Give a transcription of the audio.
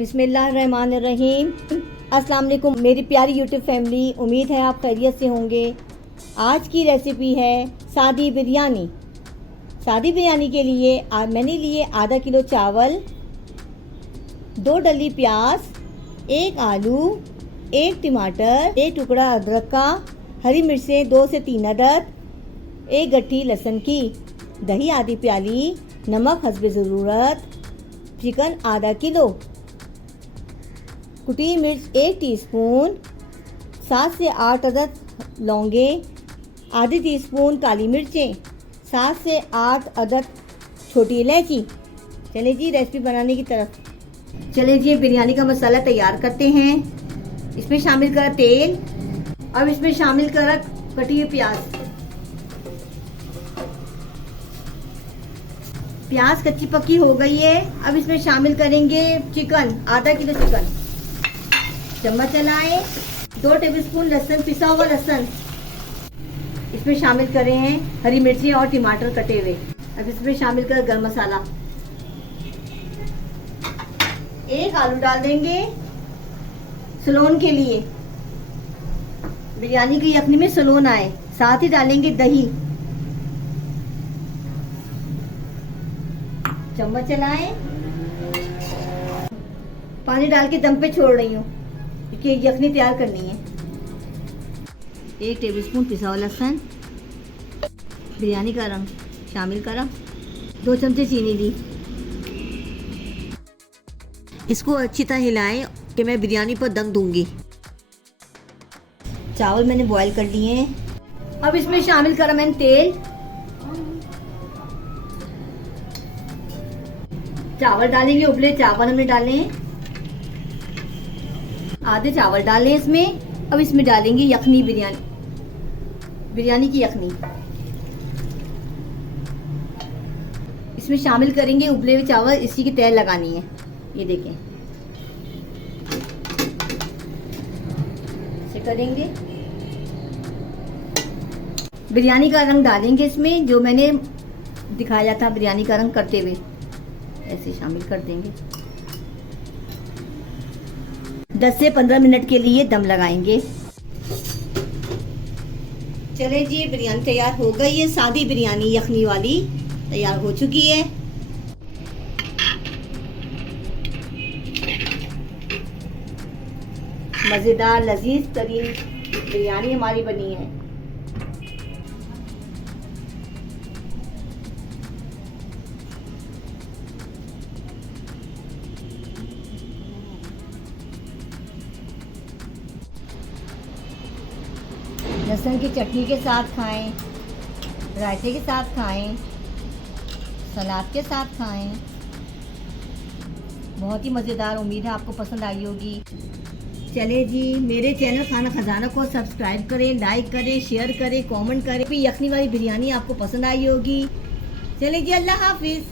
बिस्मिल्लाहिर्रहमानिर्रहीम। अस्सलाम वालेकुम मेरी प्यारी यूट्यूब फैमिली, उम्मीद है आप खैरियत से होंगे। आज की रेसिपी है सादी बिरयानी। सादी बिरयानी के लिए मैंने लिए आधा किलो चावल, 2 डली प्याज, 1 आलू, 1 टमाटर, 1 टुकड़ा अदरक का, हरी मिर्चें 2 से 3 अदद, 1 गट्ठी लहसुन की, दही आधी प्याली, नमक हस्बे ज़रूरत, चिकन आधा किलो, कुटी मिर्च 1 टीस्पून, 7 से 8 अदद लौंगे, आधी टीस्पून काली मिर्चें, 7 से 8 अदद छोटी इलायची। चले जी रेसिपी बनाने की तरफ। चले जी बिरयानी का मसाला तैयार करते हैं। इसमें शामिल करा तेल, अब इसमें शामिल करा कटी हुई प्याज। प्याज कच्ची पक्की हो गई है। अब इसमें शामिल करेंगे चिकन, आधा किलो चिकन। चम्मच चलाएं। 2 टेबलस्पून लहसुन, पिसा हुआ लहसुन इसमें शामिल करें हैं, हरी मिर्ची और टमाटर कटे हुए। अब इसमें शामिल कर गरम मसाला, 1 आलू डाल देंगे सलोन के लिए, बिरयानी की यखनी में सलोन आए। साथ ही डालेंगे दही। चम्मच चलाएं। पानी डाल के दम पे छोड़ रही हूँ क्योंकि यखनी तैयार करनी है। 1 टेबलस्पून पिसा हुआ लहसुन, बिरयानी का रंग शामिल करा, 2 चमचे चीनी ली। इसको अच्छी तरह हिलाएं कि मैं बिरयानी पर दम दूंगी। चावल मैंने बॉईल कर लिए हैं। अब इसमें शामिल करा मैंने तेल। चावल डालेंगे, उबले चावल हमने डाले हैं, आधे चावल डालें इसमें। अब इसमें डालेंगे यखनी, बिरयानी की यखनी इसमें शामिल करेंगे। उबले हुए चावल, इसी की तह लगानी है। ये देखें, ऐसे करेंगे। बिरयानी का रंग डालेंगे इसमें, जो मैंने दिखाया था बिरयानी का रंग करते हुए, ऐसे शामिल कर देंगे। 10 से 15 मिनट के लिए दम लगाएंगे। चले जी बिरयानी तैयार हो गई है। सादी बिरयानी यखनी वाली तैयार हो चुकी है। मज़ेदार लजीज तरीन बिरयानी हमारी बनी है। लहसुन की चटनी के साथ खाएं, रायते के साथ खाएं, सलाद के साथ खाएं। बहुत ही मज़ेदार। उम्मीद है आपको पसंद आई होगी। चले जी मेरे चैनल खाना खजाना को सब्सक्राइब करें, लाइक करें, शेयर करें, कमेंट करें। यखनी वाली बिरयानी आपको पसंद आई होगी। चले जी, अल्लाह हाफिज़।